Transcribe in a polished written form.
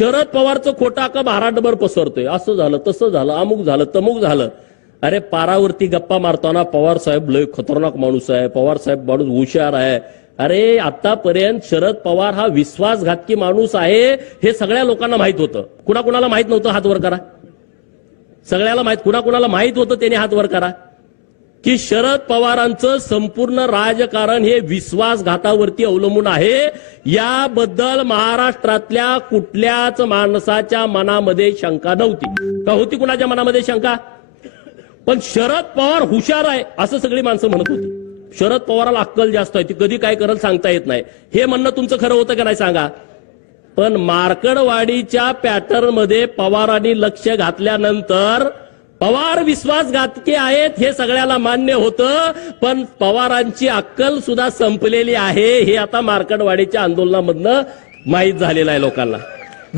शरद पवारचं खोटा का महाराष्ट्रभर पसरतोय, असं झालं तसं झालं अमुक झालं तमुक झालं. अरे पारावरती गप्पा मारताना पवार साहेब लय खतरनाक माणूस आहे, पवार साहेब माणूस हुशार आहे. अरे आतापर्यंत शरद पवार हा विश्वासघातकी माणूस आहे हे सगळ्या लोकांना माहित होतं. कुणाकुणाला माहित नव्हतं हात वर करा. सगळ्याला माहित, कुणाकुणाला माहित होतं त्याने हात वर करा की शरद पवारांचं संपूर्ण राजकारण हे विश्वासघातावरती अवलंबून आहे. याबद्दल महाराष्ट्रातल्या कुठल्याच माणसाच्या मनामध्ये शंका नव्हती. का होती कुणाच्या मनामध्ये शंका? पण शरद पवार हुशार आहे असं सगळी माणसं म्हणत होती. शरद पवाराला अक्कल जास्त आहे, ती कधी काय करल सांगता येत नाही. हे म्हणणं तुमचं खरं होतं का नाही सांगा. पण मार्कडवाडीच्या पॅटर्न मध्ये पवारांनी लक्ष घातल्यानंतर पवार विश्वासघातकी आहेत हे सगळ्याला मान्य होतं. पण पवारांची अक्कल सुद्धा संपलेली आहे हे आता मार्कडवाडीच्या आंदोलनामधनं माहीत झालेलं आहे लोकांना.